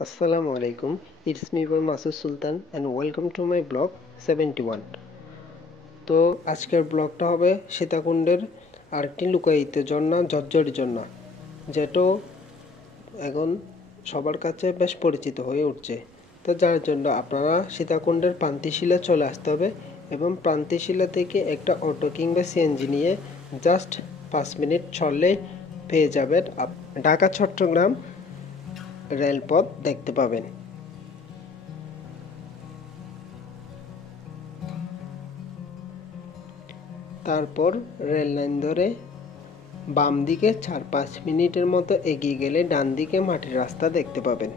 Assalamu alaikum. It's me boy Masud Sultan and welcome to my blog 71. তো আজকের ব্লগটা হবে সীতাকুণ্ডের আরেকটি লুকায়িত ঝর্ণা ঝরঝরি ঝর্ণা, যেটা এখন সবার কাছে বেশ পরিচিত হয়ে উঠছে। তো যার জন্য আপনারা সীতাকুণ্ডের প্রান্তিশিলা চলে আসতে হবে এবং প্রান্তিশিলা থেকে একটা অটো কিংবা সিএনজি নিয়ে জাস্ট 5 মিনিট চললে পেয়ে যাবেন ঢাকা চট্টগ্রাম রেলপথ দেখতে পাবেন। তারপর রেল লাইন ধরে বাম দিকে 4-5 মিনিটের মতো এগিয়ে গেলে ডান দিকে মাটির রাস্তা দেখতে পাবেন।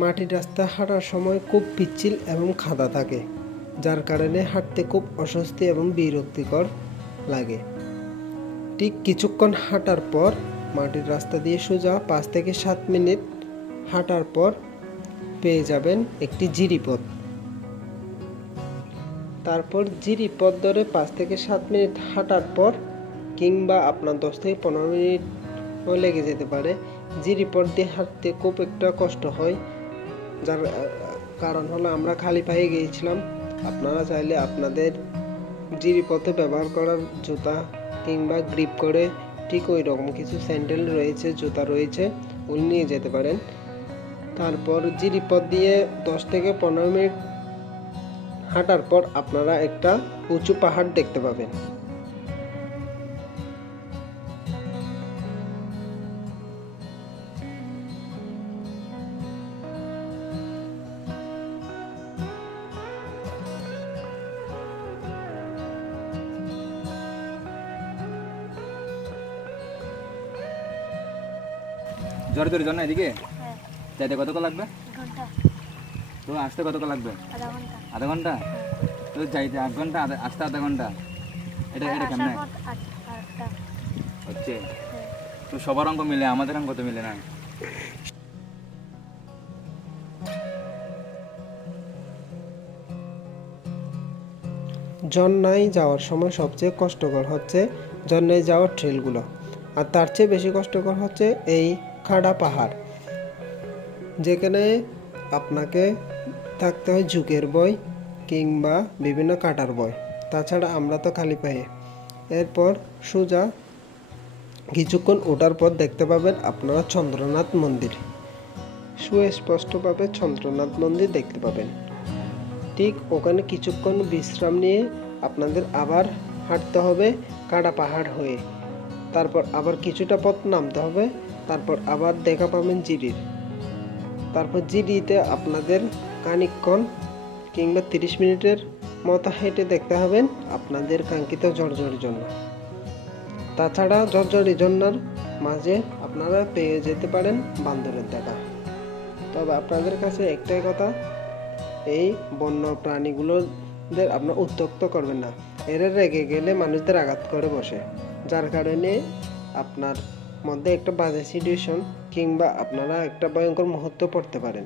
মাটির রাস্তা হাঁটার সময় খুব পিচ্ছিল এবং খাদা থাকে, যার কারণে হাঁটতে খুব অস্বস্তি এবং বিরক্তিকর লাগে। ঠিক কিছুক্ষণ হাঁটার পর মাটির রাস্তা দিয়ে সোজা 5 থেকে 7 মিনিট হাঁটার পর পেয়ে যাবেন একটি জিরিপথ। তারপর জিরিপথ ধরে 5 থেকে 7 মিনিট হাঁটার পর কিংবা আপনার 10 থেকে 15 মিনিটও লেগে যেতে পারে। জিরিপথ দিয়ে হাঁটতে খুব একটা কষ্ট হয়, যার কারণ হলো আমরা খালি পায়ে গিয়েছিলাম। আপনারা চাইলে আপনাদের জিরিপথে ব্যবহার করার জুতা কিংবা গ্রিপ করে ঠিক ওই রকম কিছু স্যান্ডেল রয়েছে, জুতা রয়েছে, ওগুলো নিয়ে যেতে পারেন। তারপর জিরিপথ দিয়ে 10 থেকে 15 মিনিট হাঁটার পর আপনারা একটা উঁচু পাহাড় দেখতে পাবেন। ঝরঝরি ঝর্ণা এদিকে যাইতে কতক্ষণ লাগবে? তো আসতে কতক্ষণ লাগবে? আধা ঘন্টা। তো যাইতে 8 ঘন্টা, আসতে আধা ঘন্টা। এটা কেমনে হচ্ছে? তো সবার অঙ্ক মিলে, আমাদের অঙ্ক তো মিলে না। ঝর্ণায় যাওয়ার সময় সবচেয়ে কষ্টকর হচ্ছে ঝর্ণায় যাওয়ার ট্রেলগুলো, আর তার চেয়ে বেশি কষ্টকর হচ্ছে এই খাড়া পাহাড়, যেখানে আপনাকে থাকতে হয় ঝুঁকের ভয় কিংবা বিভিন্ন কাটার ভয়। তাছাড়া আমরা তো খালি পায়ে। এরপর সোজা কিছুক্ষণ ওঠার পর দেখতে পাবেন আপনারা চন্দ্রনাথ মন্দির, সুস্পষ্টভাবে চন্দ্রনাথ মন্দির দেখতে পাবেন। ঠিক ওখানে কিছুক্ষণ বিশ্রাম নিয়ে আপনাদের আবার হাঁটতে হবে কাটা পাহাড় হয়ে। তারপর আবার কিছুটা পথ নামতে হবে, তারপর আবার দেখা পাবেন জিরির। তারপর জিরিতে আপনাদের খানিকক্ষণ কিংবা 30 মিনিটের মতো হেঁটে দেখতে হবেন আপনাদের কাঙ্ক্ষিত ঝরঝরি ঝর্ণা। তাছাড়া ঝরঝরি ঝর্ণার মাঝে আপনারা পেয়ে যেতে পারেন বান্দরের দেখা। তবে আপনাদের কাছে একটাই কথা, এই বন্য প্রাণীগুলোদের আপনার উত্ত্যক্ত করবেন না। এরা রেগে গেলে মানুষদের আঘাত করে বসে, যার কারণে আপনার মধ্যে একটা বাজে সিচুয়েশন কিংবা আপনারা একটা ভয়ঙ্কর মুহূর্ত পড়তে পারেন।